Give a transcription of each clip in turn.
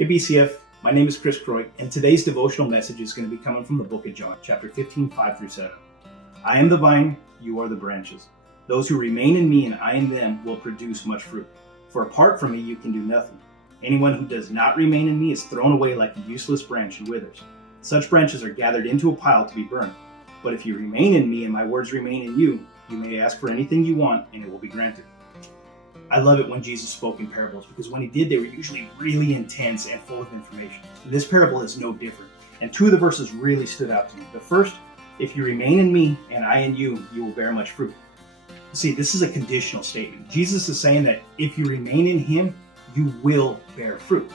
Hey BCF, my name is Chris Croy, and today's devotional message is going to be coming from the book of John, chapter 15, 5-7. I am the vine, you are the branches. Those who remain in me and I in them will produce much fruit. For apart from me you can do nothing. Anyone who does not remain in me is thrown away like a useless branch and withers. Such branches are gathered into a pile to be burned. But if you remain in me and my words remain in you, you may ask for anything you want and it will be granted. I love it when Jesus spoke in parables because when he did, they were usually really intense and full of information. This parable is no different, and two of the verses really stood out to me. The first, if you remain in me and I in you, you will bear much fruit. See, this is a conditional statement. Jesus is saying that if you remain in him, you will bear fruit.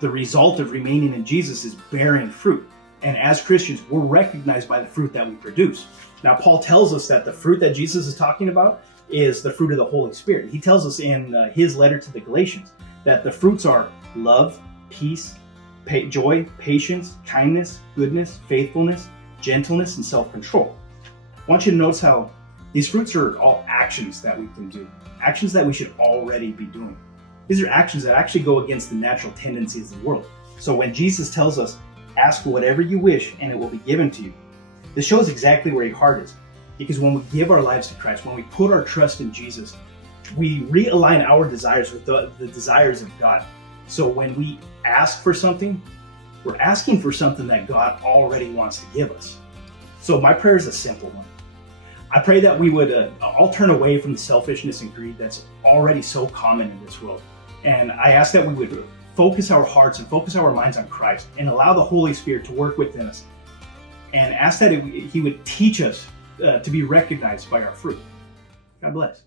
The result of remaining in Jesus is bearing fruit. And as Christians, we're recognized by the fruit that we produce. Now, Paul tells us that the fruit that Jesus is talking about is the fruit of the Holy Spirit. He tells us in his letter to the Galatians that the fruits are love, peace, joy, patience, kindness, goodness, faithfulness, gentleness, and self-control. I want you to notice how these fruits are all actions that we can do, actions that we should already be doing. These are actions that actually go against the natural tendencies of the world. So when Jesus tells us, ask whatever you wish and it will be given to you, this shows exactly where your heart is. Because when we give our lives to Christ, when we put our trust in Jesus, we realign our desires with the desires of God. So when we ask for something, we're asking for something that God already wants to give us. So my prayer is a simple one. I pray that we would all turn away from the selfishness and greed that's already so common in this world. And I ask that we would focus our hearts and focus our minds on Christ and allow the Holy Spirit to work within us. And ask that he would teach us to be recognized by our fruit. God bless.